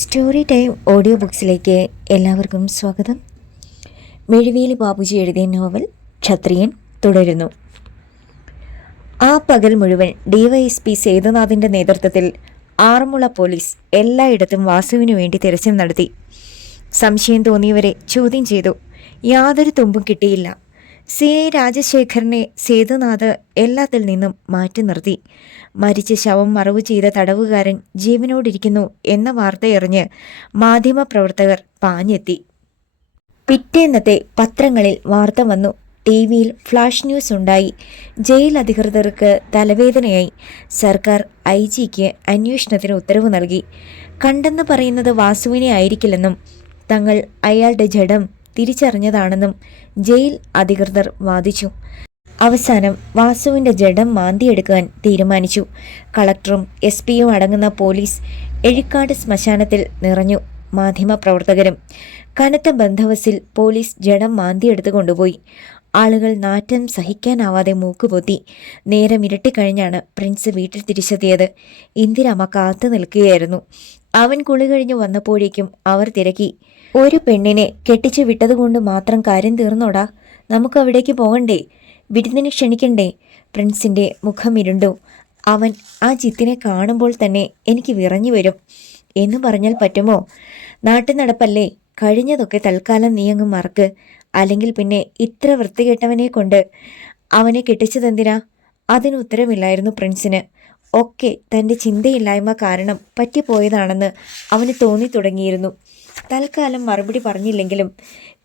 Story time audio ബുക്സിലേക്ക് എല്ലാവർക്കും സ്വാഗതം. മെഴുവേലി ബാബുജി എഴുതിയ നോവൽ ക്ഷത്രിയൻ തുടരുന്നു. ആ പകൽ മുഴുവൻ ഡിവൈഎസ്പി സേതുനാഥിൻ്റെ നേതൃത്വത്തിൽ ആറന്മുള പോലീസ് എല്ലായിടത്തും വാസുവിനു വേണ്ടി തിരച്ചിൽ നടത്തി. സംശയം തോന്നിയവരെ ചോദ്യം ചെയ്തു. യാതൊരു തുമ്പും കിട്ടിയില്ല. CI രാജശേഖരനെ സേതുനാഥ് എല്ലാത്തിൽ നിന്നും മാറ്റി നിർത്തി. മരിച്ച ശവം മറവു ചെയ്ത തടവുകാരൻ ജീവനോടിരിക്കുന്നു എന്ന വാർത്തയറിഞ്ഞ് മാധ്യമപ്രവർത്തകർ പാഞ്ഞെത്തി. പിറ്റേന്നത്തെ പത്രങ്ങളിൽ വാർത്ത വന്നു. TV-യിൽ ഫ്ലാഷ് ന്യൂസ് ഉണ്ടായി. ജയിൽ അധികൃതർക്ക് തലവേദനയായി. സർക്കാർ IG-ക്ക് അന്വേഷണത്തിന് ഉത്തരവ് നൽകി. കണ്ടെന്ന് പറയുന്നത് വാസുവിനെ ആയിരിക്കില്ലെന്നും തങ്ങൾ അയാളുടെ ജഡം തിരിച്ചറിഞ്ഞതാണെന്നും ജയിൽ അധികൃതർ വാദിച്ചു. അവസാനം വാസുവിൻ്റെ ജഡം മാന്തിയെടുക്കാൻ തീരുമാനിച്ചു. കളക്ടറും SP-യും അടങ്ങുന്ന പോലീസ് എഴിക്കാട് ശ്മശാനത്തിൽ നിറഞ്ഞു. മാധ്യമപ്രവർത്തകരും. കനത്ത ബന്ധവസിൽ പോലീസ് ജഡം മാന്തിയെടുത്ത് കൊണ്ടുപോയി. ആളുകൾ നാറ്റം സഹിക്കാനാവാതെ മൂക്കുപൊത്തി. നേരം ഇരട്ടിക്കഴിഞ്ഞാണ് പ്രിൻസ് വീട്ടിൽ തിരിച്ചെത്തിയത്. ഇന്ദിരാമ്മ കാത്തു നിൽക്കുകയായിരുന്നു. അവൻ കുളി കഴിഞ്ഞു വന്നപ്പോഴേക്കും അവർ തിരക്കി. ഒരു പെണ്ണിനെ കെട്ടിച്ചു വിട്ടതുകൊണ്ട് മാത്രം കാര്യം തീർന്നോടാ? നമുക്ക് അവിടേക്ക് പോകണ്ടേ? വിരുന്നിന് ക്ഷണിക്കണ്ടേ? പ്രിൻസിൻ്റെ മുഖം ഇരുണ്ടു. അവൻ ആ ജിത്തിനെ കാണുമ്പോൾ തന്നെ എനിക്ക് വിറഞ്ഞു വരും എന്ന് പറഞ്ഞാൽ പറ്റുമോ? നാട്ടു നടപ്പല്ലേ, കഴിഞ്ഞതൊക്കെ തൽക്കാലം നീ അങ്ങ് മറക്ക്. അല്ലെങ്കിൽ പിന്നെ ഇത്ര വൃത്തികെട്ടവനെ കൊണ്ട് അവനെ കെട്ടിച്ചതെന്തിനാ? അതിന് ഉത്തരമില്ലായിരുന്നു പ്രിൻസിന്. ഒക്കെ തൻ്റെ ചിന്തയില്ലായ്മ കാരണം പറ്റിപ്പോയതാണെന്ന് അവന് തോന്നി തുടങ്ങിയിരുന്നു. തൽക്കാലം മറുപടി പറഞ്ഞില്ലെങ്കിലും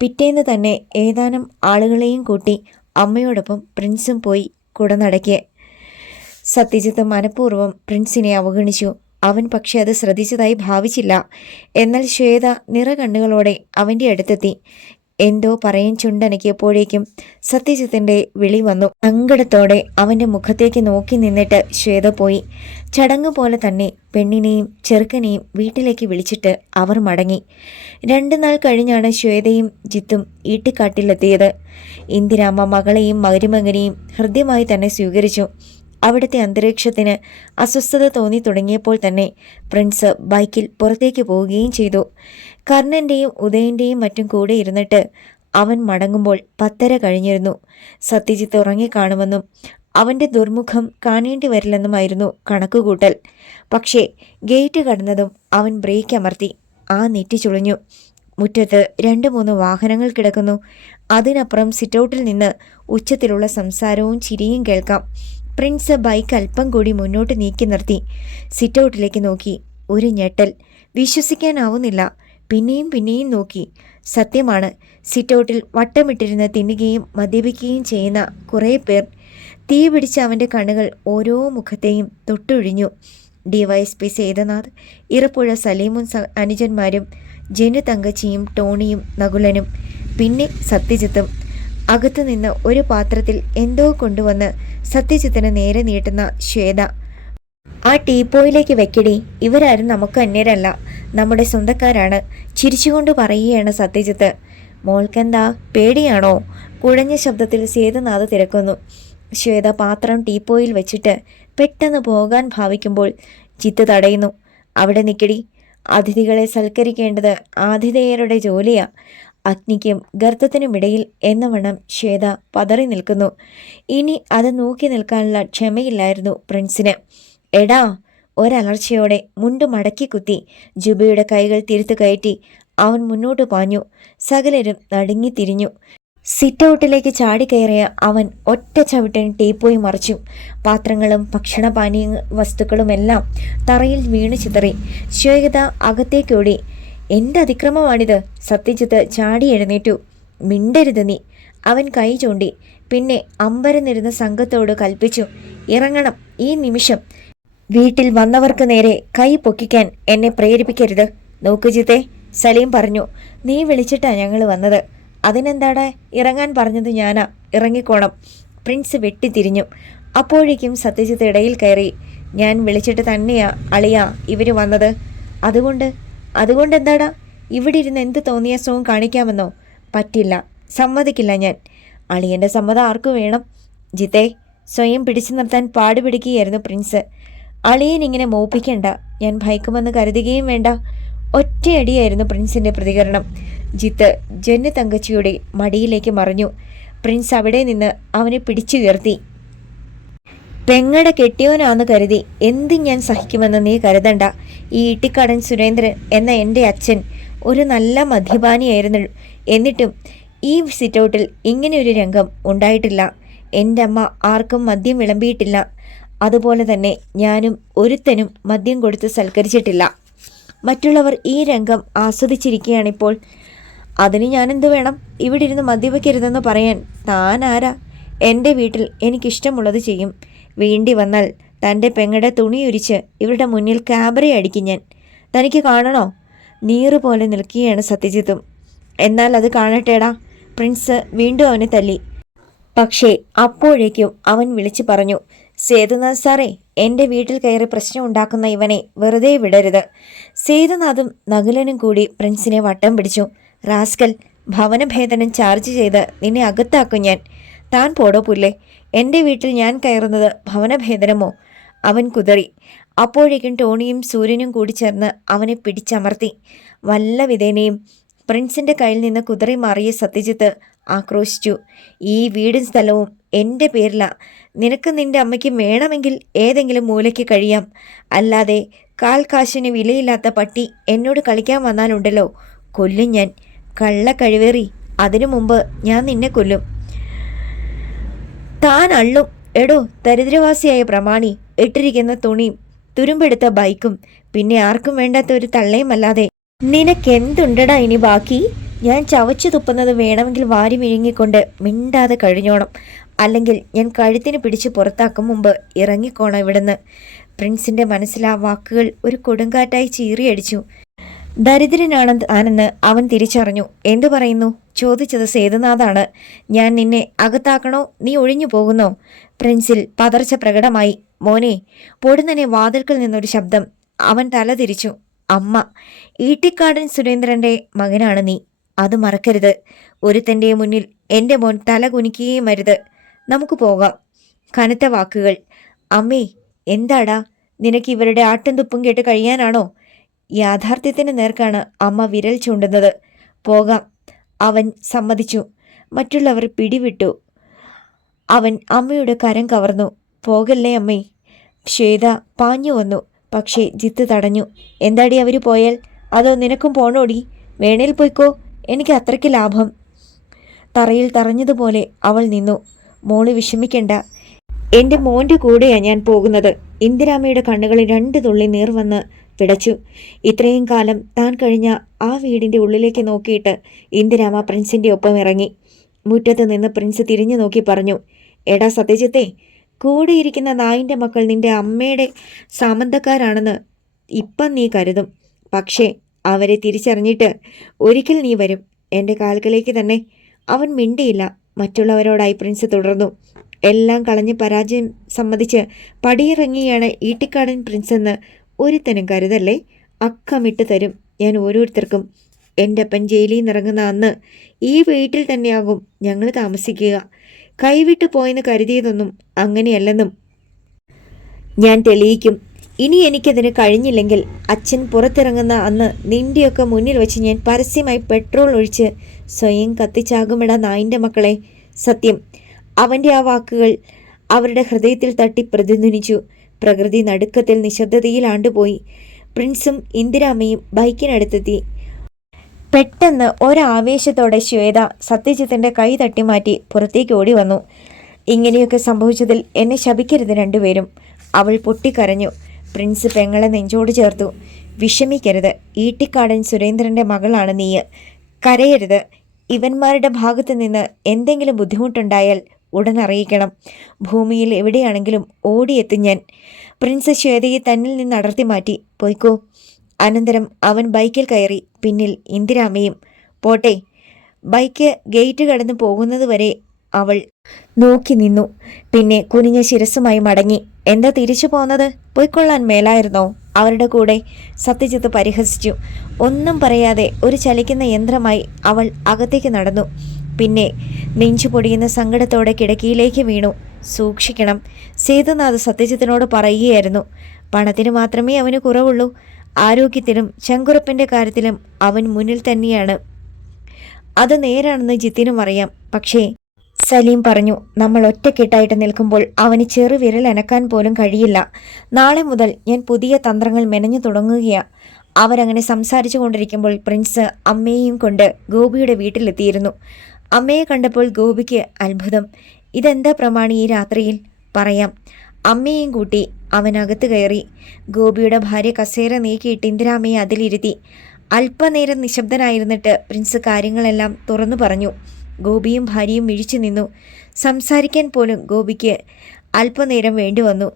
പിറ്റേന്ന് തന്നെ ഏതാനും ആളുകളെയും കൂട്ടി അമ്മയോടൊപ്പം പ്രിൻസും പോയി കുടനടയ്ക്ക്. സത്യജിത്ത് മനഃപൂർവ്വം പ്രിൻസിനെ അവഗണിച്ചു. അവൻ പക്ഷെ അത് ശ്രദ്ധിച്ചതായി ഭാവിച്ചില്ല. എന്നാൽ ശ്വേത നിറകണ്ണുകളോടെ അവൻ്റെ അടുത്തെത്തി. എന്തോ പറയാൻ ചുണ്ടനക്കിയപ്പോഴേക്കും സത്യജിത്തിൻ്റെ വിളി വന്നു. സങ്കടത്തോടെ അവൻ്റെ മുഖത്തേക്ക് നോക്കി നിന്നിട്ട് ശ്വേത പോയി. ചടങ്ങ് പോലെ തന്നെ പെണ്ണിനെയും ചെറുക്കനെയും വീട്ടിലേക്ക് വിളിച്ചിട്ട് അവർ മടങ്ങി. 2 നാൾ കഴിഞ്ഞാണ് ശ്വേതയും ജിത്തും ഈട്ടിക്കാട്ടിലെത്തിയത്. ഇന്ദിരാമ്മ മകളെയും മരുമകനെയും ഹൃദ്യമായി തന്നെ സ്വീകരിച്ചു. അവിടുത്തെ അന്തരീക്ഷത്തിന് അസ്വസ്ഥത തോന്നി തുടങ്ങിയപ്പോൾ തന്നെ പ്രിൻസ് ബൈക്കിൽ പുറത്തേക്ക് പോവുകയും ചെയ്തു. കർണൻ്റെയും ഉദയൻ്റെയും മറ്റും കൂടെ ഇരുന്നിട്ട് അവൻ മടങ്ങുമ്പോൾ 10:30 കഴിഞ്ഞിരുന്നു. സത്യജിത്ത് ഉറങ്ങിക്കാണുമെന്നും അവൻ്റെ ദുർമുഖം കാണേണ്ടി വരില്ലെന്നുമായിരുന്നു കണക്കുകൂട്ടൽ. പക്ഷേ ഗേറ്റ് കടന്നതും അവൻ ബ്രേക്ക് അമർത്തി. ആ നെറ്റി ചുളിഞ്ഞു. മുറ്റത്ത് 2-3 വാഹനങ്ങൾ കിടക്കുന്നു. അതിനപ്പുറം സിറ്റൗട്ടിൽ നിന്ന് ഉച്ചത്തിലുള്ള സംസാരവും ചിരിയും കേൾക്കാം. പ്രിൻസ് ബൈക്ക് അല്പം കൂടി മുന്നോട്ട് നീക്കി നിർത്തി. സിറ്റൗട്ടിലേക്ക് നോക്കി. ഒരു ഞെട്ടൽ. വിശ്വസിക്കാനാവുന്നില്ല. പിന്നെയും നോക്കി. സത്യമാണ്, സിറ്റൗട്ടിൽ വട്ടമിട്ടിരുന്ന് തിന്നുകയും മദ്യപിക്കുകയും ചെയ്യുന്ന കുറേ പേർ. തീ പിടിച്ച അവൻ്റെ കണ്ണുകൾ ഓരോ മുഖത്തെയും തൊട്ടൊഴിഞ്ഞു. ഡിവൈഎസ്പി സേതുനാഥ്, ഇറപ്പുഴ സലീമും അനുജന്മാരും, ജനു തങ്കച്ചിയും ടോണിയും നകുലനും, പിന്നെ സത്യജിത്തും. അകത്തുനിന്ന് ഒരു പാത്രത്തിൽ എന്തോ കൊണ്ടുവന്ന് സത്യജിത്തിന് നേരെ നീട്ടുന്ന ശ്വേത. ആ ടീപ്പോയിലേക്ക് വെക്കടി. ഇവരാരും നമുക്ക് അന്യരല്ല, നമ്മുടെ സ്വന്തക്കാരാണ്. ചിരിച്ചുകൊണ്ട് പറയുകയാണ് സത്യജിത്ത്. മോൾക്കെന്താ പേടിയാണോ? കുഴഞ്ഞ ശബ്ദത്തിൽ സേതുനാഥ് തിരക്കുന്നു. ശ്വേത പാത്രം ടീപ്പോയിൽ വെച്ചിട്ട് പെട്ടെന്ന് പോകാൻ ഭാവിക്കുമ്പോൾ ജിത്ത് തടയുന്നു. അവിടെ നിൽക്കടി. അതിഥികളെ സൽക്കരിക്കേണ്ടത് ആതിഥേയരുടെ ജോലിയാ. അഗ്നിക്കും ഗർത്തത്തിനുമിടയിൽ എന്നവണ്ണം ശ്വേത പതറി നിൽക്കുന്നു. ഇനി അത് നോക്കി നിൽക്കാനുള്ള ക്ഷമയില്ലായിരുന്നു പ്രിൻസിന്. എടാ! ഒരലർച്ചയോടെ മുണ്ട് മടക്കി കുത്തി ജുബയുടെ കൈകൾ തിരുത്തു കയറ്റി അവൻ മുന്നോട്ട് പാഞ്ഞു. സകലരും നടുങ്ങി തിരിഞ്ഞു. സിറ്റൗട്ടിലേക്ക് ചാടിക്കയറിയ അവൻ ഒറ്റ ചവിട്ടിന് ടീപ്പോയി മറിച്ചു. പാത്രങ്ങളും ഭക്ഷണപാനീയ വസ്തുക്കളുമെല്ലാം തറയിൽ വീണു ചിതറി. ശ്വേത അകത്തേക്കോടി. എന്ത് അതിക്രമമാണിത്? സത്യജിത്ത് ചാടി എഴുന്നേറ്റു. മിണ്ടരുത് നീ, അവൻ കൈ ചൂണ്ടി. പിന്നെ അമ്പരന്നിരുന്ന സംഘത്തോട് കൽപ്പിച്ചു, ഇറങ്ങണം ഈ നിമിഷം. വീട്ടിൽ വന്നവർക്ക് നേരെ കൈ പൊക്കിക്കാൻ എന്നെ പ്രേരിപ്പിക്കരുത്. നോക്കു ജിത്തേ, സലീം പറഞ്ഞു. നീ വിളിച്ചിട്ടാ ഞങ്ങൾ വന്നത്. അതിനെന്താടാ? ഇറങ്ങാൻ പറഞ്ഞത് ഞാനാ. ഇറങ്ങിക്കോണം. പ്രിൻസ് വെട്ടിത്തിരിഞ്ഞു. അപ്പോഴേക്കും സത്യജിത്ത് ഇടയിൽ കയറി. ഞാൻ വിളിച്ചിട്ട് തന്നെയാ അളിയാ ഇവർ വന്നത്. അതുകൊണ്ട് എന്താടാ? ഇവിടെ ഇരുന്ന് എന്ത് തോന്നിയാസവും കാണിക്കാമെന്നോ? പറ്റില്ല, സമ്മതിക്കില്ല ഞാൻ. അളിയൻ്റെ സമ്മതം ആർക്കു വേണം? ജിത്തേ, സ്വയം പിടിച്ചു നിർത്താൻ പാടുപിടിക്കുകയായിരുന്നു പ്രിൻസ്. അളിയൻ ഇങ്ങനെ മോപ്പിക്കണ്ട. ഞാൻ ഭയക്കുമെന്ന് കരുതുകയും വേണ്ട. ഒറ്റയടിയായിരുന്നു പ്രിൻസിന്റെ പ്രതികരണം. ജിത്ത് ജന്നു തങ്കച്ചിയുടെ മടിയിലേക്ക് മറിഞ്ഞു. പ്രിൻസ് അവിടെ നിന്ന് അവനെ പിടിച്ചുയർത്തി. പെങ്ങടെ കെട്ടിയോനാന്ന് കരുതി എന്തും ഞാൻ സഹിക്കുമെന്ന് നീ കരുതണ്ട. ഈ ഇട്ടിക്കാടൻ സുരേന്ദ്രൻ എന്ന എൻ്റെ അച്ഛൻ ഒരു നല്ല മദ്യപാനിയായിരുന്നു. എന്നിട്ടും ഈ സിറ്റൗട്ടിൽ ഇങ്ങനെ ഒരു രംഗം ഉണ്ടായിട്ടില്ല. എൻ്റെ അമ്മ ആർക്കും മദ്യം വിളമ്പിയിട്ടില്ല. അതുപോലെ തന്നെ ഞാനും ഒരുത്തനും മദ്യം കൊടുത്ത് സൽക്കരിച്ചിട്ടില്ല. മറ്റുള്ളവർ ഈ രംഗം ആസ്വദിച്ചിരിക്കുകയാണിപ്പോൾ. അതിന് ഞാനെന്ത് വേണം? ഇവിടെ ഇരുന്ന് മദ്യവയ്ക്കരുതെന്ന് പറയാൻ താൻ ആരാ? എൻ്റെ വീട്ടിൽ എനിക്കിഷ്ടമുള്ളത് ചെയ്യും. വേണ്ടി വന്നാൽ തൻ്റെ പെങ്ങടെ തുണിയുരിച്ച് ഇവരുടെ മുന്നിൽ ക്യാബറ അടിക്കും ഞാൻ. തനിക്ക് കാണണോ? നീറുപോലെ നിൽക്കുകയാണ് സത്യജിത്തും. എന്നാൽ അത് കാണട്ടേടാ. പ്രിൻസ് വീണ്ടും അവനെ തല്ലി. പക്ഷേ അപ്പോഴേക്കും അവൻ വിളിച്ചു പറഞ്ഞു, സേതുനാഥ് സാറേ, എൻ്റെ വീട്ടിൽ കയറി പ്രശ്നം ഉണ്ടാക്കുന്ന ഇവനെ വെറുതെ വിടരുത്. സേതുനാഥും നകുലനും കൂടി പ്രിൻസിനെ വട്ടം പിടിച്ചു. റാസ്കൽ, ഭവനഭേദനം ചാർജ് ചെയ്ത് നിന്നെ അകത്താക്കും ഞാൻ. താൻ പോടോ പുല്ലേ. എൻ്റെ വീട്ടിൽ ഞാൻ കയറുന്നത് ഭവനഭേദനമോ? അവൻ കുതറി. അപ്പോഴേക്കും ടോണിയും സൂര്യനും കൂടി ചേർന്ന് അവനെ പിടിച്ചമർത്തി. വല്ല വിധേനയും പ്രിൻസിൻ്റെ കയ്യിൽ നിന്ന് കുതറി മാറിയ സത്യജിത്ത് ആക്രോശിച്ചു. ഈ വീടും സ്ഥലവും എൻ്റെ പേരില. നിനക്ക് നിൻ്റെ അമ്മയ്ക്ക് വേണമെങ്കിൽ ഏതെങ്കിലും മൂലയ്ക്ക് കഴിയാം. അല്ലാതെ കാൽ കാശിന് വിലയില്ലാത്ത പട്ടി എന്നോട് കളിക്കാൻ വന്നാലുണ്ടല്ലോ, കൊല്ലും ഞാൻ. കള്ള കഴിവേറി. അതിനു മുമ്പ് ഞാൻ നിന്നെ കൊല്ലും. താൻ അള്ളും. എടോ ദരിദ്രവാസിയായ പ്രമാണി, ഇട്ടിരിക്കുന്ന തുണിയും തുരുമ്പെടുത്ത ബൈക്കും പിന്നെ ആർക്കും വേണ്ടാത്ത ഒരു തള്ളയുമല്ലാതെ നിനക്കെന്തുണ്ടടാ ഇനി ബാക്കി? ഞാൻ ചവച്ചു തുപ്പുന്നത് വേണമെങ്കിൽ വാരി വിഴുങ്ങിക്കൊണ്ട് മിണ്ടാതെ കഴിഞ്ഞോണം. അല്ലെങ്കിൽ ഞാൻ കഴുത്തിന് പിടിച്ച് പുറത്താക്കും മുമ്പ് ഇറങ്ങിക്കോണം ഇവിടുന്ന്. പ്രിൻസിന്റെ മനസ്സിൽ ആ വാക്കുകൾ ഒരു കൊടുങ്കാറ്റായി ചീറിയടിച്ചു. ദരിദ്രനാണെന്ന് അവൻ തിരിച്ചറിഞ്ഞു. എന്തു പറയുന്നു? ചോദിച്ചത് സേതുനാഥാണ്. ഞാൻ നിന്നെ അകത്താക്കണോ? നീ ഒഴിഞ്ഞു പോകുന്നോ? പ്രിൻസിൽ പതർച്ച പ്രകടമായി. മോനെ. പൊടുന്നനെ വാതിൽക്കൽ നിന്നൊരു ശബ്ദം. അവൻ തല തിരിച്ചു. അമ്മ. ഈട്ടിക്കാടൻ സുരേന്ദ്രന്റെ മകനാണ് നീ, അത് മറക്കരുത്. ഒരുത്തൻ്റെ മുന്നിൽ എൻ്റെ മോൻ തല കുനിക്കുകയും അരുത്. നമുക്ക് പോകാം. കനത്ത വാക്കുകൾ. അമ്മേ, എന്താടാ? നിനക്ക് ഇവരുടെ ആട്ടും തുപ്പും കേട്ട് കഴിയാനാണോ? യാഥാർത്ഥ്യത്തിന് നേർക്കാണ് അമ്മ വിരൽ ചൂണ്ടുന്നത്. പോകാം. അവൻ സമ്മതിച്ചു. മറ്റുള്ളവർ പിടിവിട്ടു. അവൻ അമ്മയുടെ കരം കവർന്നു. പോകല്ലേ അമ്മേ. ശ്വേത പാഞ്ഞു വന്നു. പക്ഷേ ജിത്ത് തടഞ്ഞു. എന്താടി അവർ പോയാൽ? അതോ നിനക്കും പോണോടി? വേണേൽ പോയിക്കോ, എനിക്ക് അത്രയ്ക്ക് ലാഭം. തറയിൽ തറഞ്ഞതുപോലെ അവൾ നിന്നു. മോള് വിഷമിക്കണ്ട, എൻ്റെ മോൻ്റെ കൂടെയാണ് ഞാൻ പോകുന്നത്. ഇന്ദിരാമ്മയുടെ കണ്ണുകളിൽ 2 തുള്ളി നീർ വന്ന് പിടച്ചു. ഇത്രയും കാലം താൻ കഴിഞ്ഞ ആ വീടിൻ്റെ ഉള്ളിലേക്ക് നോക്കിയിട്ട് ഇന്ദിരാമ്മ പ്രിൻസിൻ്റെ ഒപ്പം ഇറങ്ങി. മുറ്റത്ത് നിന്ന് പ്രിൻസ് തിരിഞ്ഞു നോക്കി പറഞ്ഞു, എടാ സത്യജിത്തെ, കൂടെ ഇരിക്കുന്ന നായിൻ്റെ മക്കൾ നിന്റെ അമ്മയുടെ സാമന്തക്കാരാണെന്ന് ഇപ്പം നീ കരുതും. പക്ഷേ അവരെ തിരിച്ചറിഞ്ഞിട്ട് ഒരിക്കൽ നീ വരും എൻ്റെ കാൽക്കലേക്ക് തന്നെ. അവൻ മിണ്ടിയില്ല. മറ്റുള്ളവരോടായി പ്രിൻസ് തുടർന്നു. എല്ലാം കളഞ്ഞ് പരാജയം സമ്മതിച്ച് പടിയിറങ്ങിയാണ് ഈട്ടിക്കാടൻ പ്രിൻസെന്ന് ഒരുത്തനും കരുതല്ലേ. അക്കമിട്ട് തരും ഞാൻ ഓരോരുത്തർക്കും. എൻ്റെ അപ്പൻ ജയിലിൽ നിന്നിറങ്ങുന്ന അന്ന് ഈ വീട്ടിൽ തന്നെയാകും ഞങ്ങൾ താമസിക്കുക. കൈവിട്ടു പോയെന്ന് കരുതിയതൊന്നും അങ്ങനെയല്ലെന്നും ഞാൻ തെളിയിക്കും. ഇനി എനിക്കതിന് കഴിഞ്ഞില്ലെങ്കിൽ അച്ഛൻ പുറത്തിറങ്ങുന്ന അന്ന് നിൻ്റെയൊക്കെ മുന്നിൽ വെച്ച് ഞാൻ പരസ്യമായി പെട്രോൾ ഒഴിച്ച് സ്വയം കത്തിച്ചാകുമിട നായിൻ്റെ മക്കളെ. സത്യം. അവൻ്റെ ആ വാക്കുകൾ അവരുടെ ഹൃദയത്തിൽ തട്ടി പ്രതിധ്വനിച്ചു. പ്രകൃതി നടുക്കത്തിൽ നിശബ്ദതയിൽ ആണ്ടുപോയി. പ്രിൻസും ഇന്ദിരാമ്മയും ബൈക്കിനടുത്തെത്തി. പെട്ടെന്ന് ഒരാവേശത്തോടെ ശ്വേത സത്യജിത്തിൻ്റെ കൈ തട്ടിമാറ്റി പുറത്തേക്ക് ഓടി വന്നു. ഇങ്ങനെയൊക്കെ സംഭവിച്ചതിൽ എന്നെ ശപിക്കരുത് രണ്ടുപേരും. അവൾ പൊട്ടിക്കരഞ്ഞു. പ്രിൻസ് പെങ്ങളെ നെഞ്ചോട് ചേർത്തു. വിഷമിക്കരുത്. ഈട്ടിക്കാടൻ സുരേന്ദ്രൻ്റെ മകളാണ് നീ. കരയരുത്. ഇവന്മാരുടെ ഭാഗത്ത് നിന്ന് എന്തെങ്കിലും ബുദ്ധിമുട്ടുണ്ടായാൽ ഉടൻ അറിയിക്കണം. ഭൂമിയിൽ എവിടെയാണെങ്കിലും ഓടിയെത്തും ഞാൻ. പ്രിൻസ് ശ്വേതയെ തന്നിൽ നിന്ന് അടർത്തി മാറ്റി. പോയിക്കോ. അനന്തരം അവൻ ബൈക്കിൽ കയറി. പിന്നിൽ ഇന്ദിരാമ്മയും. പോട്ടെ. ബൈക്ക് ഗേറ്റ് കടന്ന് പോകുന്നതുവരെ അവൾ നോക്കി നിന്നു. പിന്നെ കുനിഞ്ഞ ശിരസ്സുമായി മടങ്ങി. എന്താ തിരിച്ചു പോന്നത്? പോയിക്കൊള്ളാൻ മേലായിരുന്നോ അവരുടെ കൂടെ? സത്യജിത്ത് പരിഹസിച്ചു. ഒന്നും പറയാതെ ഒരു ചലിക്കുന്ന യന്ത്രമായി അവൾ അകത്തേക്ക് നടന്നു. പിന്നെ നെഞ്ചു പൊടിയുന്ന സങ്കടത്തോടെ കിടക്കിയിലേക്ക് വീണു. സൂക്ഷിക്കണം, സേതുനാഥ് സത്യജിത്തിനോട് പറയുകയായിരുന്നു. പണത്തിന് മാത്രമേ അവന് കുറവുള്ളൂ. ആരോഗ്യത്തിലും ചങ്കുറപ്പിൻ്റെ കാര്യത്തിലും അവൻ മുന്നിൽ തന്നെയാണ്. അത് നേരാണെന്ന് ജിത്തിനും അറിയാം. പക്ഷേ സലീം പറഞ്ഞു, നമ്മൾ ഒറ്റക്കെട്ടായിട്ട് നിൽക്കുമ്പോൾ അവന് ചെറുവിരൽ അനക്കാൻ പോലും കഴിയില്ല. നാളെ മുതൽ ഞാൻ പുതിയ തന്ത്രങ്ങൾ മെനഞ്ഞു തുടങ്ങുകയാ. അവരങ്ങനെ സംസാരിച്ചു കൊണ്ടിരിക്കുമ്പോൾ പ്രിൻസ് അമ്മയെയും കൊണ്ട് ഗോപിയുടെ വീട്ടിലെത്തിയിരുന്നു. അമ്മയെ കണ്ടപ്പോൾ ഗോപിക്ക് അത്ഭുതം. ഇതെന്താ പ്രമാണി ഈ രാത്രിയിൽ? പറയാം. അമ്മയെയും കൂട്ടി അവനകത്ത് കയറി. ഗോപിയുടെ ഭാര്യ കസേര നീക്കിയിട്ട് ഇന്ദിരാമ്മയെ അതിലിരുത്തി. അല്പനേരം നിശബ്ദനായിരുന്നിട്ട് പ്രിൻസ് കാര്യങ്ങളെല്ലാം തുറന്നു പറഞ്ഞു. ഗോപിയും ഭാര്യയും മിഴിച്ചു നിന്നു. സംസാരിക്കാൻ പോലും ഗോപിക്ക് അല്പനേരം വേണ്ടി വന്നു.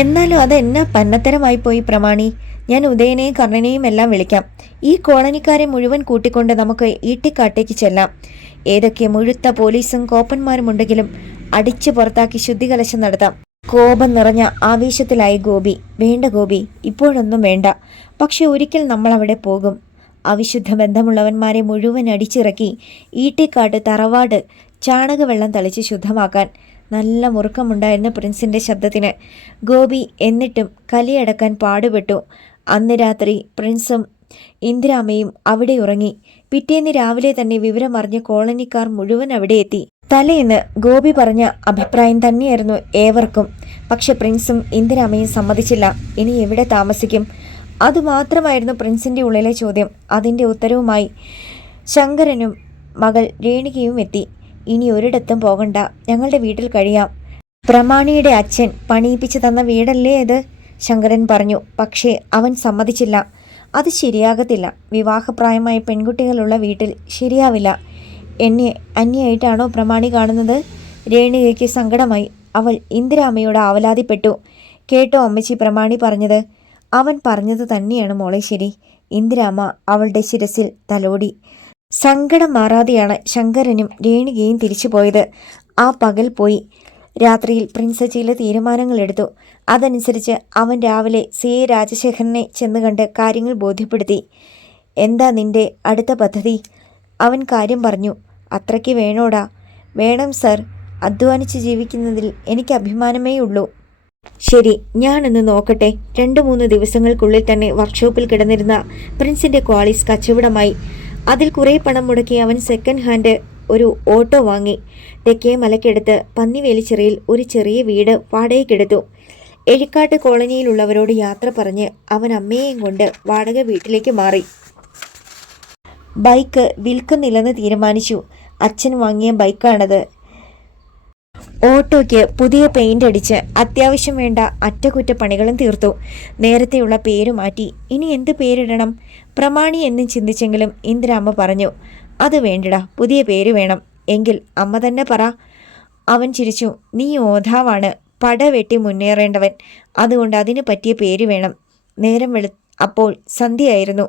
എന്നാലും അതെന്നാ പന്നത്തരമായി പോയി പ്രമാണി. ഞാൻ ഉദയനെയും കർണനെയും എല്ലാം വിളിക്കാം. ഈ കോളനിക്കാരെ മുഴുവൻ കൂട്ടിക്കൊണ്ട് നമുക്ക് ഈട്ടിക്കാട്ടേക്ക് ചെല്ലാം. ഏതൊക്കെ മുഴുത്ത പോലീസും കോപ്പന്മാരും ഉണ്ടെങ്കിലും അടിച്ചു പുറത്താക്കി ശുദ്ധികലശം നടത്താം. കോപം നിറഞ്ഞ ആവേശത്തിലായി ഗോപി. വേണ്ട ഗോപി, ഇപ്പോഴൊന്നും വേണ്ട. പക്ഷെ ഒരിക്കൽ നമ്മൾ അവിടെ പോകും. അവിശുദ്ധ ബന്ധമുള്ളവന്മാരെ മുഴുവൻ അടിച്ചിറക്കി ഈട്ടിക്കാട്ട് തറവാട് ചാണകവെള്ളം തളിച്ച് ശുദ്ധമാക്കാൻ. നല്ല മുറുക്കമുണ്ടായിരുന്ന പ്രിൻസിൻ്റെ ശബ്ദത്തിന്. ഗോപി എന്നിട്ടും കലിയടക്കാൻ പാടുപെട്ടു. അന്ന് രാത്രി പ്രിൻസും ഇന്ദിരാമ്മയും അവിടെ ഉറങ്ങി. പിറ്റേന്ന് രാവിലെ തന്നെ വിവരമറിഞ്ഞ കോളനിക്കാർ മുഴുവൻ അവിടെ എത്തി. തലേന്ന് ഗോപി പറഞ്ഞ അഭിപ്രായം തന്നെയായിരുന്നു ഏവർക്കും. പക്ഷെ പ്രിൻസും ഇന്ദിരാമ്മയും സമ്മതിച്ചില്ല. ഇനി എവിടെ താമസിക്കും? അതുമാത്രമായിരുന്നു പ്രിൻസിൻ്റെ ഉള്ളിലെ ചോദ്യം. അതിൻ്റെ ഉത്തരവുമായി ശങ്കരനും മകൾ രേണികയും എത്തി. ഇനി ഒരിടത്തും പോകണ്ട, ഞങ്ങളുടെ വീട്ടിൽ കഴിയാം. പ്രമാണിയുടെ അച്ഛൻ പണിയിപ്പിച്ചു തന്ന വീടല്ലേ അത്? ശങ്കരൻ പറഞ്ഞു. പക്ഷേ അവൻ സമ്മതിച്ചില്ല. അത് ശരിയാകത്തില്ല. വിവാഹപ്രായമായ പെൺകുട്ടികളുള്ള വീട്ടിൽ ശരിയാവില്ല. എന്നെ അന്യായിട്ടാണോ പ്രമാണി കാണുന്നത്? രേണികയ്ക്ക് സങ്കടമായി. അവൾ ഇന്ദിരാമ്മയോട് ആവലാതിപ്പെട്ടു. കേട്ടോ അമ്മച്ചി പ്രമാണി പറഞ്ഞത്? അവൻ പറഞ്ഞത് തന്നെയാണ് മോളെ ശരി. ഇന്ദിരാമ്മ അവളുടെ ശിരസിൽ തലോടി. സങ്കടം മാറാതെയാണ് ശങ്കരനും രേണികയും തിരിച്ചു പോയത്. ആ പകൽ പോയി. രാത്രിയിൽ പ്രിൻസ് ചില തീരുമാനങ്ങളെടുത്തു. അതനുസരിച്ച് അവൻ രാവിലെ സി എ രാജശേഖരനെ ചെന്ന് കണ്ട് കാര്യങ്ങൾ ബോധ്യപ്പെടുത്തി. എന്താ നിന്റെ അടുത്ത പദ്ധതി? അവൻ കാര്യം പറഞ്ഞു. അത്രയ്ക്ക് വേണോടാ? വേണം സർ. അധ്വാനിച്ച് ജീവിക്കുന്നതിൽ എനിക്ക് അഭിമാനമേ ഉള്ളൂ. ശരി, ഞാനൊന്ന് നോക്കട്ടെ. 2-3 ദിവസങ്ങൾക്കുള്ളിൽ തന്നെ വർക്ക്ഷോപ്പിൽ കിടന്നിരുന്ന പ്രിൻസിൻ്റെ ക്വാളിസ് കച്ചവടമായി. അതിൽ കുറേ പണം മുടക്കി അവൻ സെക്കൻഡ് ഹാൻഡ് ഒരു ഓട്ടോ വാങ്ങി. തെക്കേ മലക്കടുത്ത് പന്നിവേലിച്ചിറയിൽ ഒരു ചെറിയ വീട് വാടകയ്ക്കെടുത്തു. എഴിക്കാട്ട് കോളനിയിലുള്ളവരോട് യാത്ര പറഞ്ഞ് അവൻ അമ്മയെയും കൊണ്ട് വാടക വീട്ടിലേക്ക് മാറി. ബൈക്ക് വിൽക്കുന്നില്ലെന്ന് തീരുമാനിച്ചു. അച്ഛൻ വാങ്ങിയ ബൈക്കാണത്. ഓട്ടോയ്ക്ക് പുതിയ പെയിന്റ് അടിച്ച് അത്യാവശ്യം വേണ്ട അറ്റകുറ്റപ്പണികളും തീർത്തു. നേരത്തെയുള്ള പേര് മാറ്റി. ഇനി എന്ത് പേരിടണം? പ്രമാണി എന്നും ചിന്തിച്ചെങ്കിലും ഇന്ദിരാമ്മ പറഞ്ഞു, അത് വേണ്ടടാ, പുതിയ പേര് വേണം. എങ്കിൽ അമ്മ തന്നെ പറ. അവൻ ചിരിച്ചു. നീ ഓധാവാണ്, പടവെട്ടി മുന്നേറേണ്ടവൻ. അതുകൊണ്ട് അതിന് പറ്റിയ പേര് വേണം. നേരം അപ്പോൾ സന്ധ്യയായിരുന്നു.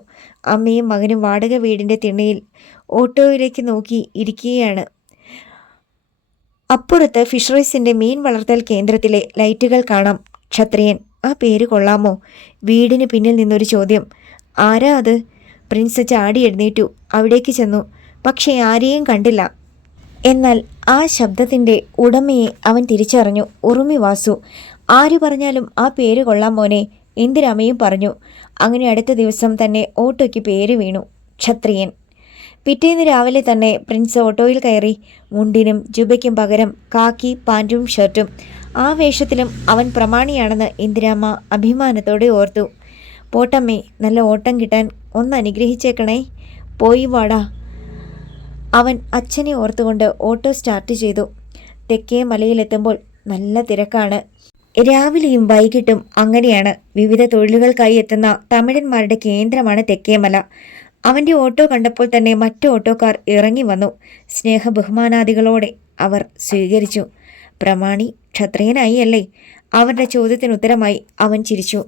അമ്മയും മകനും വാടക വീടിൻ്റെ തിണ്ണയിൽ ഓട്ടോയിലേക്ക് നോക്കി ഇരിക്കുകയാണ്. അപ്പുറത്ത് ഫിഷറീസിൻ്റെ മീൻ വളർത്തൽ കേന്ദ്രത്തിലെ ലൈറ്റുകൾ കാണാം. ക്ഷത്രിയൻ, ആ പേര് കൊള്ളാമോ? വീടിന് പിന്നിൽ നിന്നൊരു ചോദ്യം. ആരാ അത്? പ്രിൻസ് ചാടി എഴുന്നേറ്റു. അവിടേക്ക് ചെന്നു. പക്ഷേ ആരെയും കണ്ടില്ല. എന്നാൽ ആ ശബ്ദത്തിൻ്റെ ഉടമയെ അവൻ തിരിച്ചറിഞ്ഞു. ഉറുമി വാസു. ആര് പറഞ്ഞാലും ആ പേര് കൊള്ളാം മോനെ. ഇന്ദിരാമ്മയും പറഞ്ഞു. അങ്ങനെ അടുത്ത ദിവസം തന്നെ ഓട്ടോയ്ക്ക് പേര് വീണു, ക്ഷത്രിയൻ. പിറ്റേന്ന് രാവിലെ തന്നെ പ്രിൻസ് ഓട്ടോയിൽ കയറി. മുണ്ടിനും ജുബയ്ക്കും പകരം കാക്കി പാൻറ്റും ഷർട്ടും. ആ വേഷത്തിലും അവൻ പ്രമാണിയാണെന്ന് ഇന്ദിരാമ്മ അഭിമാനത്തോടെ ഓർത്തു. പോട്ടമ്മേ, നല്ല ഓട്ടം കിട്ടാൻ ഒന്ന് അനുഗ്രഹിച്ചേക്കണേ. പോയി വാടാ. അവൻ അച്ഛനെ ഓർത്തുകൊണ്ട് ഓട്ടോ സ്റ്റാർട്ട് ചെയ്തു. തെക്കേ മലയിലെത്തുമ്പോൾ നല്ല തിരക്കാണ്. രാവിലെയും വൈകിട്ടും അങ്ങനെയാണ്. വിവിധ തൊഴിലുകൾക്കായി എത്തുന്ന തമിഴന്മാരുടെ കേന്ദ്രമാണ് തെക്കേമല. അവൻ്റെ ഓട്ടോ കണ്ടപ്പോൾ തന്നെ മറ്റു ഓട്ടോക്കാർ ഇറങ്ങി വന്നു. സ്നേഹ ബഹുമാനാദികളോടെ അവർ സ്വീകരിച്ചു. പ്രമാണി ക്ഷത്രിയനായി അല്ലേ? അവരുടെ ചോദ്യത്തിന് ഉത്തരമായി അവൻ ചിരിച്ചു.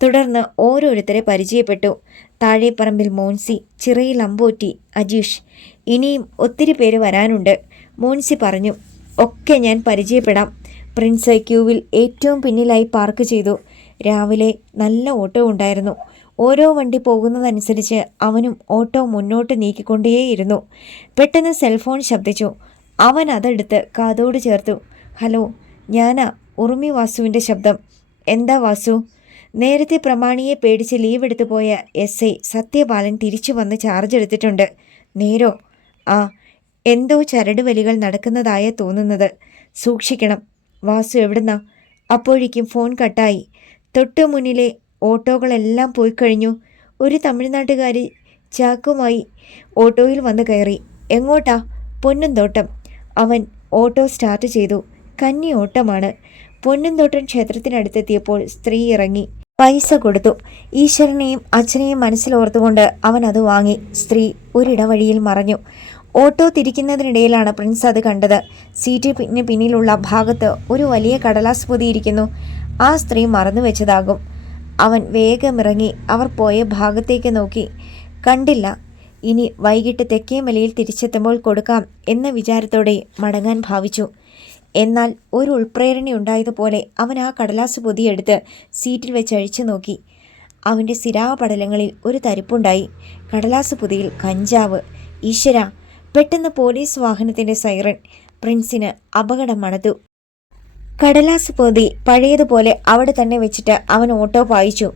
തുടർന്ന് ഓരോരുത്തരെ പരിചയപ്പെട്ടു. താഴെപ്പറമ്പിൽ മോൻസി, ചിറയിൽ അമ്പോറ്റി, അജീഷ്. ഇനിയും ഒത്തിരി പേര് വരാനുണ്ട്. മോൻസി പറഞ്ഞു. ഒക്കെ ഞാൻ പരിചയപ്പെടാം. പ്രിൻസ് ക്യൂവിൽ ഏറ്റവും പിന്നിലായി പാർക്ക് ചെയ്തു. രാവിലെ നല്ല ഓട്ടോ ഉണ്ടായിരുന്നു. ഓരോ വണ്ടി പോകുന്നതനുസരിച്ച് അവനും ഓട്ടോ മുന്നോട്ട് നീക്കിക്കൊണ്ടേയിരുന്നു. പെട്ടെന്ന് സെൽഫോൺ ശബ്ദിച്ചു. അവൻ അതെടുത്ത് കാതോട് ചേർത്തു. ഹലോ, ഞാനാ. ഉറുമി വാസുവിൻ്റെ ശബ്ദം. എന്താ വാസു? നേരത്തെ പ്രമാണിയെ പേടിച്ച് ലീവ് എടുത്തു പോയ SI സത്യപാലൻ തിരിച്ചു വന്ന് ചാർജ് എടുത്തിട്ടുണ്ട്. നേരോ? ആ, എന്തോ ചരടുവലികൾ നടക്കുന്നതായ തോന്നുന്നത്. സൂക്ഷിക്കണം. വാസു എവിടുന്നാ? അപ്പോഴേക്കും ഫോൺ കട്ടായി. തൊട്ടു മുന്നിലെ ഓട്ടോകളെല്ലാം പോയി കഴിഞ്ഞു. ഒരു തമിഴ്നാട്ടുകാരി ചാക്കുമായി ഓട്ടോയിൽ വന്ന് കയറി. എങ്ങോട്ടാ? പൊന്നുംതോട്ടം. അവൻ ഓട്ടോ സ്റ്റാർട്ട് ചെയ്തു. കന്നി ഓട്ടമാണ്. പൊന്നുംതോട്ടം ക്ഷേത്രത്തിനടുത്തെത്തിയപ്പോൾ സ്ത്രീ ഇറങ്ങി. പൈസ കൊടുത്തു. ഈശ്വരനെയും അച്ഛനെയും മനസ്സിലോർത്തുകൊണ്ട് അവൻ അത് വാങ്ങി. സ്ത്രീ ഒരിടവഴിയിൽ മറഞ്ഞു. ഓട്ടോ തിരിക്കുന്നതിനിടയിലാണ് പ്രിൻസ് അത് കണ്ടത്. സീറ്റിന് പിന്നിലുള്ള ഭാഗത്ത് ഒരു വലിയ കടലാസ് പൊതിയിരിക്കുന്നു. ആ സ്ത്രീ മറന്നു വെച്ചതാകും. അവൻ വേഗമിറങ്ങി അവർ പോയ ഭാഗത്തേക്ക് നോക്കി. കണ്ടില്ല. ഇനി വൈകിട്ട് തെക്കേമലയിൽ തിരിച്ചെത്തുമ്പോൾ കൊടുക്കാം എന്ന വിചാരത്തോടെ മടങ്ങാൻ ഭാവിച്ചു. എന്നാൽ ഒരു ഉൾപ്രേരണയുണ്ടായതുപോലെ അവൻ ആ കടലാസ് പൊതിയെടുത്ത് സീറ്റിൽ വെച്ച് അഴിച്ചു നോക്കി. അവൻ്റെ സിരാപടലങ്ങളിൽ ഒരു തരിപ്പുണ്ടായി. കടലാസ് പൊതിയിൽ കഞ്ചാവ്. ഈശ്വര! പെട്ടെന്ന് പോലീസ് വാഹനത്തിൻ്റെ സൈറൺ. പ്രിൻസിന് അപകടം മണത്തു. കടലാസ് പൊതി പഴയതുപോലെ അവിടെ തന്നെ വെച്ചിട്ട് അവൻ ഓട്ടോ പായിച്ചു.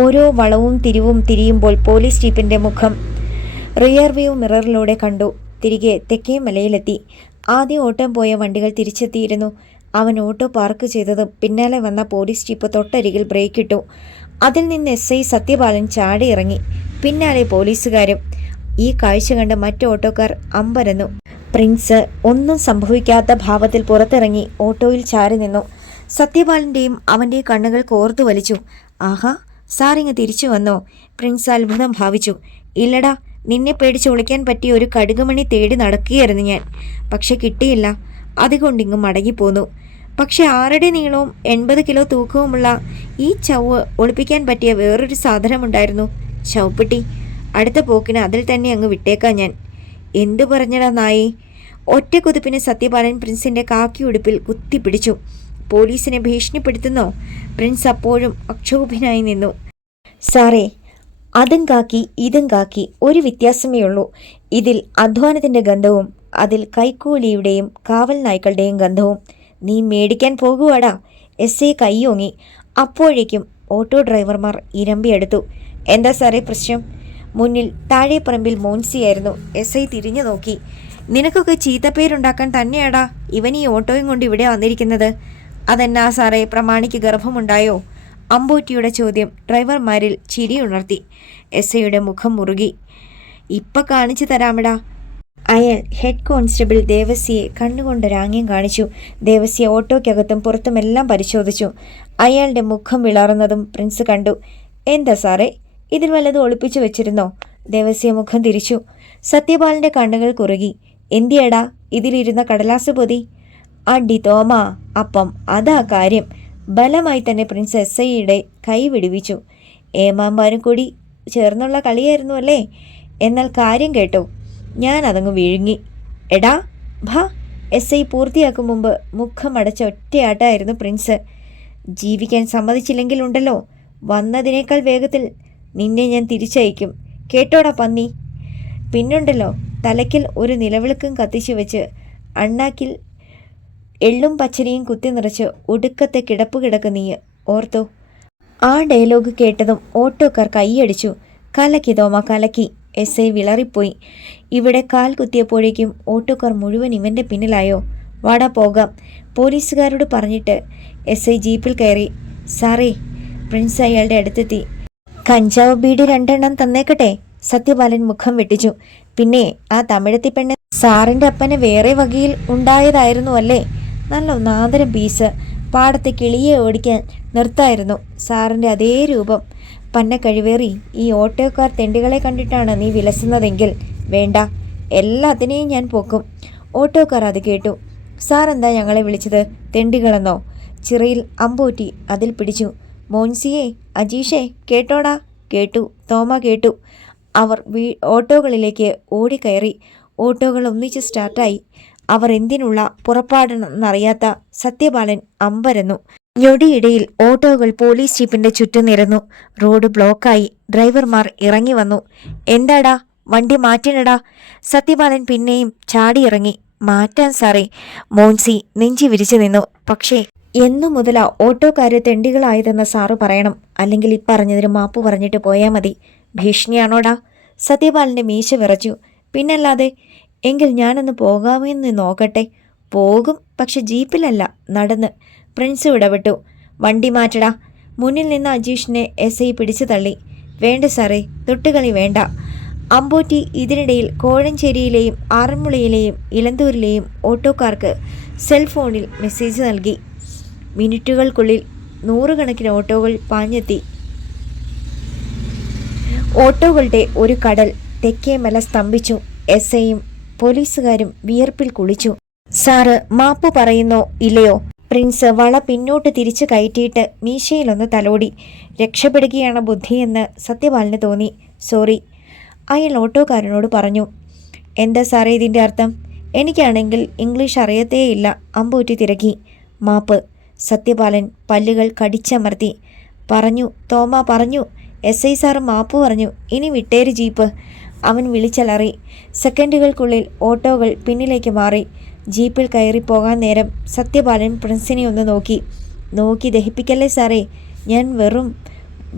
ഓരോ വളവും തിരിവും തിരിയുമ്പോൾ പോലീസ് ജീപ്പിൻ്റെ മുഖം റിയർ വ്യൂ മിററിലൂടെ കണ്ടു. തിരികെ തെക്കേമലയിലെത്തി. ആദ്യം ഓട്ടം പോയ വണ്ടികൾ തിരിച്ചെത്തിയിരുന്നു. അവൻ ഓട്ടോ പാർക്ക് ചെയ്തതും പിന്നാലെ വന്ന പോലീസ് ജീപ്പ് തൊട്ടരികിൽ ബ്രേക്കിട്ടു. അതിൽ നിന്ന് SI സത്യപാലൻ ചാടി ഇറങ്ങി. പിന്നാലെ പോലീസുകാരും. ഈ കാഴ്ച കണ്ട് മറ്റു ഓട്ടോക്കാർ അമ്പരന്നു. പ്രിൻസ് ഒന്നും സംഭവിക്കാത്ത ഭാവത്തിൽ പുറത്തിറങ്ങി ഒട്ടോയിൽ ചാരി നിന്നു. സത്യപാലൻ്റെയും അവൻ്റെ കണ്ണുകൾ കോർത്തു വലിച്ചു. ആഹാ, സാറിങ്ങ് തിരിച്ചു വന്നോ? പ്രിൻസ് അത്ഭുതം ഭാവിച്ചു. ഇല്ലടാ, നിന്നെ പേടിച്ച് ഒളിക്കാൻ പറ്റിയ ഒരു കടുകുമണി തേടി നടക്കുകയായിരുന്നു ഞാൻ. പക്ഷെ കിട്ടിയില്ല. അതുകൊണ്ടിങ്ങും മടങ്ങിപ്പോന്നു. പക്ഷെ 6 നീളവും 80 കിലോ തൂക്കവുമുള്ള ഈ ചവ് ഒളിപ്പിക്കാൻ പറ്റിയ വേറൊരു സാധനമുണ്ടായിരുന്നു. ചവപ്പെട്ടി. അടുത്ത പോക്കിന് അതിൽ തന്നെ അങ്ങ് വിട്ടേക്കാം ഞാൻ. എന്തു പറഞ്ഞടാ നായി? ഒറ്റ കുതിപ്പിന് സത്യപാലൻ പ്രിൻസിൻ്റെ കാക്കി ഉടുപ്പിൽ കുത്തിപ്പിടിച്ചു. പോലീസിനെ ഭീഷണിപ്പെടുത്തുന്നോ? പ്രിൻസ് അപ്പോഴും അക്ഷോഭ്യനായി നിന്നു. സാറേ, അതും കാക്കി ഇതും കാക്കി, ഒരു വ്യത്യാസമേ ഉള്ളൂ. ഇതിൽ അധ്വാനത്തിൻ്റെ ഗന്ധവും അതിൽ കൈക്കൂലിയുടെയും കാവൽ നായ്ക്കളുടെയും ഗന്ധവും. നീ മേടിക്കാൻ പോകുവാടാ? SI കൈയോങ്ങി. അപ്പോഴേക്കും ഓട്ടോ ഡ്രൈവർമാർ ഇരമ്പിയെടുത്തു. എന്താ സാറേ പ്രശ്നം? മുന്നിൽ താഴെപ്പറമ്പിൽ മോൻസിയായിരുന്നു. SI തിരിഞ്ഞു നോക്കി. നിനക്കൊക്കെ ചീത്തപ്പേരുണ്ടാക്കാൻ തന്നെയാടാ ഇവൻ ഈ ഓട്ടോയും കൊണ്ട് ഇവിടെ വന്നിരിക്കുന്നത്. അതെന്നാ സാറേ, പ്രമാണിക്ക് ഗർഭമുണ്ടായോ? അമ്പൂറ്റിയുടെ ചോദ്യം ഡ്രൈവർമാരിൽ ചിരിയുണർത്തി. SIയുടെ മുഖം മുറുകി. ഇപ്പം കാണിച്ചു തരാമടാ. അയാൾ ഹെഡ് കോൺസ്റ്റബിൾ ദേവസ്യയെ കണ്ണുകൊണ്ടൊരാംഗ്യം കാണിച്ചു. ദേവസ്യ ഓട്ടോയ്ക്കകത്തും പുറത്തുമെല്ലാം പരിശോധിച്ചു. അയാളുടെ മുഖം വിളറുന്നതും പ്രിൻസ് കണ്ടു. എന്താ സാറേ, ഇതിൽ വല്ലതും ഒളിപ്പിച്ചു വെച്ചിരുന്നോ? ദേവസ്യ മുഖം തിരിച്ചു. സത്യപാലൻ്റെ കണ്ണുകൾ കുറുകി. എന്തിയടാ ഇതിലിരുന്ന കടലാസ് പൊതി? അടി തോമാ, അപ്പം അതാ കാര്യം. ബലമായി തന്നെ പ്രിൻസ് SIയുടെ കൈ വിടുവിച്ചു. ഏമാമ്പാനും കൂടി ചേർന്നുള്ള കളിയായിരുന്നു അല്ലേ? എന്നാൽ കാര്യം കേട്ടോ, ഞാൻ അതങ്ങ് വിഴുങ്ങി. എടാ ഭാ. SI പൂർത്തിയാക്കും മുമ്പ് മുഖമടച്ച ഒറ്റയാട്ടായിരുന്നു പ്രിൻസ്. ജീവിക്കാൻ സമ്മതിച്ചില്ലെങ്കിലുണ്ടല്ലോ, വന്നതിനേക്കാൾ വേഗത്തിൽ നിന്നെ ഞാൻ തിരിച്ചയക്കും. കേട്ടോടാ പന്നി. പിന്നുണ്ടല്ലോ, തലയ്ക്കൽ ഒരു നിലവിളക്കും കത്തിച്ചു വെച്ച് അണ്ണാക്കിൽ എള്ളും പച്ചരിയും കുത്തി നിറച്ച് ഒടുക്കത്തെ കിടപ്പ് കിടക്ക് നീ. ഓർത്തോ? ആ ഡയലോഗ് കേട്ടതും ഓട്ടോക്കാർ കൈയടിച്ചു. കലക്കി തോമ, കലക്കി. SI വിളറിപ്പോയി. ഇവിടെ കാൽ കുത്തിയപ്പോഴേക്കും ഓട്ടോക്കാർ മുഴുവൻ ഇവൻ്റെ പിന്നിലായോ? വാടാ പോകാം, പോലീസുകാരോട് പറഞ്ഞിട്ട്. SI ജീപ്പിൽ കയറി. സാറേ, പ്രിൻസ് അയാളുടെ അടുത്തെത്തി. കഞ്ചാവ് ബീഡി 2 എണ്ണം തന്നേക്കട്ടെ? സത്യപാലൻ മുഖം വെട്ടിച്ചു. പിന്നെ ആ തമിഴത്തി പെണ്ണ് സാറിൻ്റെ അപ്പന് വേറെ വകയിൽ ഉണ്ടായതായിരുന്നു അല്ലേ? നല്ല നാദരം പീസ്. പാടത്തെ കിളിയെ ഓടിക്കാൻ നിർത്തായിരുന്നു. സാറിൻ്റെ അതേ രൂപം. പന്ന കഴിവേറി. ഈ ഓട്ടോക്കാർ തെണ്ടികളെ കണ്ടിട്ടാണ് നീ വിലസുന്നതെങ്കിൽ വേണ്ട, എല്ലാത്തിനെയും ഞാൻ പോക്കും. ഓട്ടോക്കാർ അത് കേട്ടു. സാറെന്താ ഞങ്ങളെ വിളിച്ചത് തെണ്ടികളെന്നോ? ചിറയിൽ അമ്പൂറ്റി അതിൽ പിടിച്ചു. മോൻസിയെ, അജീഷേ, കേട്ടോടാ? കേട്ടു തോമ, കേട്ടു. അവർ ഓട്ടോകളിലേക്ക് ഓടിക്കയറി. ഓട്ടോകൾ ഒന്നിച്ച് സ്റ്റാർട്ടായി. അവർ എന്തിനുള്ള പുറപ്പാടെന്നറിയാത്ത സത്യപാലൻ അമ്പരന്നു. ഞൊടിയിടയിൽ ഓട്ടോകൾ പോലീസ് ജീപ്പിന്റെ ചുറ്റും നിരന്നു. റോഡ് ബ്ലോക്കായി. ഡ്രൈവർമാർ ഇറങ്ങി വന്നു. എന്താടാ, വണ്ടി മാറ്റിനടാ. സത്യപാലൻ പിന്നെയും ചാടിയിറങ്ങി. മാറ്റാൻ സാറേ. മോൻസി നെഞ്ചി വിരിച്ചു നിന്നു. പക്ഷേ എന്നു മുതലാ ഓട്ടോക്കാര് തെണ്ടികളായതെന്ന് സാറ് പറയണം. അല്ലെങ്കിൽ ഈ പറഞ്ഞതിന് മാപ്പ് പറഞ്ഞിട്ട് പോയാൽ മതി. ഭീഷണിയാണോടാ? സത്യപാലന്റെ മീശ വിറച്ചു. പിന്നല്ലാതെ. എങ്കിൽ ഞാനൊന്ന് പോകാമെന്ന് നോക്കട്ടെ. പോകും, പക്ഷെ ജീപ്പിലല്ല, നടന്ന്. പ്രിൻസ് ഇടപെട്ടു. വണ്ടി മാറ്റടാ. മുന്നിൽ നിന്ന് അജീഷിനെ SI പിടിച്ചു തള്ളി. വേണ്ട സാറേ, തൊട്ടുകളി വേണ്ട. അമ്പോറ്റി ഇതിനിടയിൽ കോഴഞ്ചേരിയിലെയും ആറന്മുളയിലെയും ഇലന്തൂരിലെയും ഓട്ടോക്കാർക്ക് സെൽഫോണിൽ മെസ്സേജ് നൽകി. മിനിറ്റുകൾക്കുള്ളിൽ 100 കണക്കിന് ഓട്ടോകൾ പാഞ്ഞെത്തി. ഓട്ടോകളുടെ ഒരു കടൽ തെക്കേമല സ്തംഭിച്ചു. SIയും പോലീസുകാരും വിയർപ്പിൽ കുളിച്ചു. സാറ് മാപ്പ് പറയുന്നോ ഇല്ലയോ? പ്രിൻസ് വള പിന്നോട്ട് തിരിച്ചു കയറ്റിയിട്ട് മീശയിലൊന്ന് തലോടി. രക്ഷപ്പെടുകയാണ് ബുദ്ധിയെന്ന് സത്യപാലന് തോന്നി. സോറി, അയാൾ ഓട്ടോക്കാരനോട് പറഞ്ഞു. എന്താ സാറേ ഇതിൻ്റെ അർത്ഥം? എനിക്കാണെങ്കിൽ ഇംഗ്ലീഷ് അറിയത്തേയില്ല. അമ്പൂറ്റി തിരക്കി. മാപ്പ്. സത്യപാലൻ പല്ലുകൾ കടിച്ചമർത്തി. പറഞ്ഞു തോമ, പറഞ്ഞു. SI സാറ് മാപ്പ് പറഞ്ഞു. ഇനി വിട്ടേര് ജീപ്പ്. അവൻ വിളിച്ചലറി. സെക്കൻഡുകൾക്കുള്ളിൽ ഓട്ടോകൾ പിന്നിലേക്ക് മാറി. ജീപ്പിൽ കയറിപ്പോകാൻ നേരം സത്യപാലൻ പ്രിൻസിനെ ഒന്ന് നോക്കി ദഹിപ്പിക്കല്ലേ സാറേ, ഞാൻ വെറും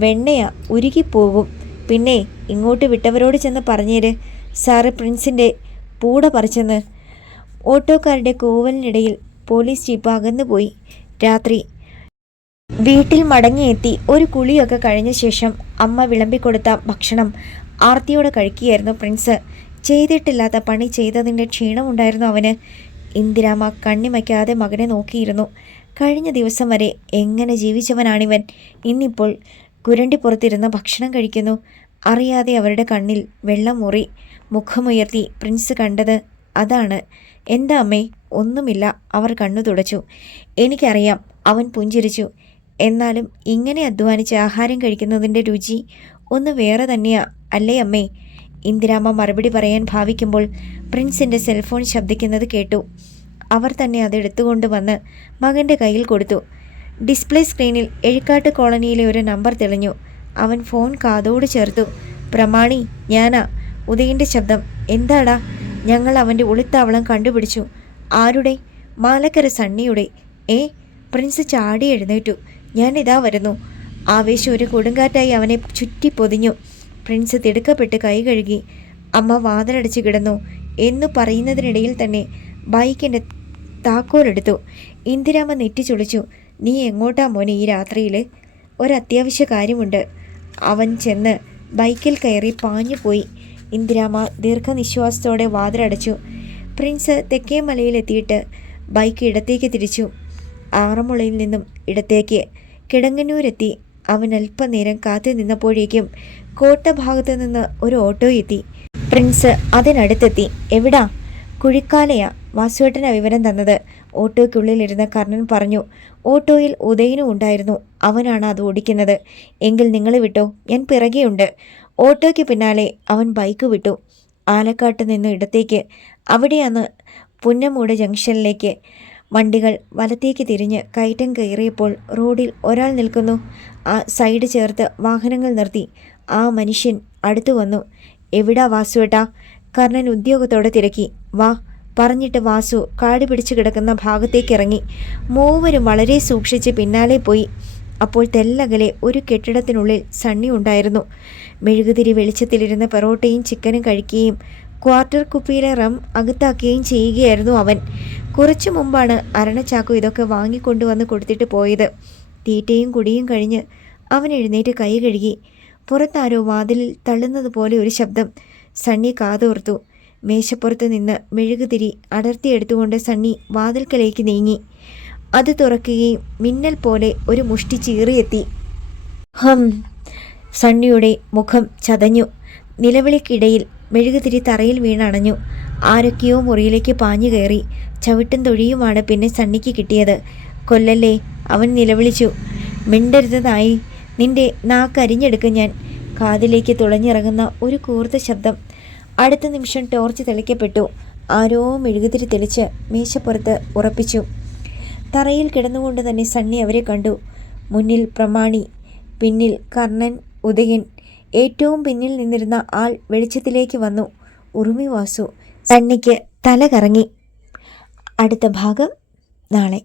വെണ്ണയാ, ഉരുകിപ്പോകും. പിന്നെ ഇങ്ങോട്ട് വിട്ടവരോട് ചെന്ന് പറഞ്ഞേര് സാറ് പ്രിൻസിൻ്റെ പൂട പറിച്ചെന്ന്. ഓട്ടോക്കാരുടെ കൂവലിനിടയിൽ പോലീസ് ജീപ്പ് അകന്നുപോയി. രാത്രി വീട്ടിൽ മടങ്ങിയെത്തി ഒരു കുളിയൊക്കെ കഴിഞ്ഞ ശേഷം അമ്മ വിളമ്പിക്കൊടുത്ത ഭക്ഷണം ആർത്തിയോടെ കഴിക്കുകയായിരുന്നു പ്രിൻസ്. ചെയ്തിട്ടില്ലാത്ത പണി ചെയ്തതിൻ്റെ ക്ഷീണമുണ്ടായിരുന്നു അവന്. ഇന്ദിരാമ്മ കണ്ണിമയ്ക്കാതെ മകനെ നോക്കിയിരുന്നു. കഴിഞ്ഞ ദിവസം വരെ എങ്ങനെ ജീവിച്ചവനാണിവൻ. ഇന്നിപ്പോൾ കുരണ്ടിപ്പുറത്തിരുന്ന് ഭക്ഷണം കഴിക്കുന്നു. അറിയാതെ അവരുടെ കണ്ണിൽ വെള്ളം മുറി. മുഖമുയർത്തി പ്രിൻസ് കണ്ടത് അതാണ്. എന്താ അമ്മേ? ഒന്നുമില്ല. അവർ കണ്ണു തുടച്ചു. എനിക്കറിയാം. അവൻ പുഞ്ചിരിച്ചു. എന്നാലും ഇങ്ങനെ അധ്വാനിച്ച് ആഹാരം കഴിക്കുന്നതിൻ്റെ രുചി ഒന്ന് വേറെ തന്നെയാ അല്ലേ അമ്മേ? ഇന്ദിരാമ്മ മറുപടി പറയാൻ ഭാവിക്കുമ്പോൾ പ്രിൻസിൻ്റെ സെൽഫോൺ ശബ്ദിക്കുന്നത് കേട്ടു. അവർ തന്നെ അതെടുത്തുകൊണ്ട് വന്ന് മകൻ്റെ കയ്യിൽ കൊടുത്തു. ഡിസ്പ്ലേ സ്ക്രീനിൽ എഴുക്കാട്ട് കോളനിയിലെ ഒരു നമ്പർ തെളിഞ്ഞു. അവൻ ഫോൺ കാതോട് ചേർത്തു. പ്രമാണി, ഞാനാ. ഉദയൻ്റെ ശബ്ദം. എന്താടാ? ഞങ്ങൾ അവൻ്റെ ഒളിത്താവളം കണ്ടുപിടിച്ചു. ആരുടെ? മാലക്കര സണ്ണിയുടെ. പ്രിൻസ് ചാടി എഴുന്നേറ്റു. ഞാനിതാ വരുന്നു. ആവേശം ഒരു കൊടുങ്കാറ്റായി അവനെ ചുറ്റി പൊതിഞ്ഞു. പ്രിൻസ് തിടുക്കപ്പെട്ട് കൈ കഴുകി. അമ്മ വാതിലടച്ച് കിടന്നു എന്നു പറയുന്നതിനിടയിൽ തന്നെ ബൈക്കിൻ്റെ താക്കോലെടുത്തു. ഇന്ദിരാമ്മ നെറ്റി ചുളിച്ചു. നീ എങ്ങോട്ടാ മോനെ ഈ രാത്രിയിൽ? ഒരത്യാവശ്യ കാര്യമുണ്ട്. അവൻ ചെന്ന് ബൈക്കിൽ കയറി പാഞ്ഞുപോയി. ഇന്ദിരാമ്മ ദീർഘനിശ്വാസത്തോടെ വാതിലടച്ചു. പ്രിൻസ് തെക്കേമലയിലെത്തിയിട്ട് ബൈക്ക് ഇടത്തേക്ക് തിരിച്ചു. ആറന്മുളയിൽ നിന്നും ഇടത്തേക്ക് കിടങ്ങന്നൂരെത്തി. അവൻ അല്പനേരം കാത്തു നിന്നപ്പോഴേക്കും കോട്ട ഭാഗത്തു നിന്ന് ഒരു ഓട്ടോ എത്തി. പ്രിൻസ് അതിനടുത്തെത്തി. എവിടാ? കുഴിക്കാലയാ വാസുവേട്ടനാ വിവരം തന്നത്. ഓട്ടോയ്ക്കുള്ളിലിരുന്ന കർണൻ പറഞ്ഞു. ഓട്ടോയിൽ ഉദയനും ഉണ്ടായിരുന്നു. അവനാണ് അത് ഓടിക്കുന്നത്. എങ്കിൽ നിങ്ങൾ വിട്ടോ, ഞാൻ പിറകെയുണ്ട്. ഓട്ടോയ്ക്ക് പിന്നാലെ അവൻ ബൈക്ക് വിട്ടു. ആലക്കാട്ട് നിന്ന് ഇടത്തേക്ക്. അവിടെയാണ് പുന്നമൂട് ജംഗ്ഷനിലേക്ക്. വണ്ടികൾ വലത്തേക്ക് തിരിഞ്ഞ് കയറ്റം കയറിയപ്പോൾ റോഡിൽ ഒരാൾ നിൽക്കുന്നു. ആ സൈഡ് ചേർത്ത് വാഹനങ്ങൾ നിർത്തി. ആ മനുഷ്യൻ അടുത്തു വന്നു. എവിടാ വാസുവേട്ടാ? കർണൻ ഉദ്യോഗത്തോടെ തിരക്കി. വാ പറഞ്ഞിട്ട് വാസു കാടി പിടിച്ചു കിടക്കുന്ന ഭാഗത്തേക്ക് ഇറങ്ങി. മൂവരും വളരെ സൂക്ഷിച്ച് പിന്നാലെ പോയി. അപ്പോൾ തെല്ലകലെ ഒരു കെട്ടിടത്തിനുള്ളിൽ സണ്ണി ഉണ്ടായിരുന്നു. മെഴുകുതിരി വെളിച്ചത്തിലിരുന്ന് പെറോട്ടയും ചിക്കനും കഴിക്കുകയും ക്വാർട്ടർ കുപ്പിയിലെ റം അകത്താക്കുകയും ചെയ്യുകയായിരുന്നു അവൻ. കുറച്ചു മുമ്പാണ് അരണച്ചാക്കു ഇതൊക്കെ വാങ്ങിക്കൊണ്ടുവന്ന് കൊടുത്തിട്ട് പോയത്. തീറ്റയും കുടിയും കഴിഞ്ഞ് അവൻ എഴുന്നേറ്റ് കൈ കഴുകി. പുറത്താരോ വാതിലിൽ തള്ളുന്നത് പോലെ ഒരു ശബ്ദം. സണ്ണി കാതോർത്തു. മേശപ്പുറത്ത് നിന്ന് മെഴുകുതിരി അടർത്തിയെടുത്തുകൊണ്ട് സണ്ണി വാതിൽക്കലേക്ക് നീങ്ങി. അത് തുറക്കുകയും മിന്നൽ പോലെ ഒരു മുഷ്ടി ചീറിയെത്തി. സണ്ണിയുടെ മുഖം ചതഞ്ഞു. നിലവിളിക്കിടയിൽ മെഴുകുതിരി തറയിൽ വീണണഞ്ഞു. ആരൊക്കെയോ മുറിയിലേക്ക് പാഞ്ഞു കയറി. ചവിട്ടും തൊഴിയുമാണ് പിന്നെ സണ്ണിക്ക് കിട്ടിയത്. കൊല്ലല്ലേ, അവൻ നിലവിളിച്ചു. മിണ്ടരുതായി, നിന്റെ നാക്കരിഞ്ഞെടുക്കും ഞാൻ. കാതിലേക്ക് തുളഞ്ഞിറങ്ങുന്ന ഒരു കൂർത്ത ശബ്ദം. അടുത്ത നിമിഷം ടോർച്ച് തെളിക്കപ്പെട്ടു. ആരോ മെഴുകുതിരി തെളിച്ച് മേശപ്പുറത്ത് ഉറപ്പിച്ചു. തറയിൽ കിടന്നുകൊണ്ട് തന്നെ സണ്ണി അവരെ കണ്ടു. മുന്നിൽ പ്രമാണി, പിന്നിൽ കർണൻ, ഉദയൻ. ഏറ്റവും പിന്നിൽ നിന്നിരുന്ന ആൾ വെളിച്ചത്തിലേക്ക് വന്നു. ഉറുമി വാസു. സണ്ണിക്ക് തല കറങ്ങി. അടുത്ത ഭാഗം നാളെ.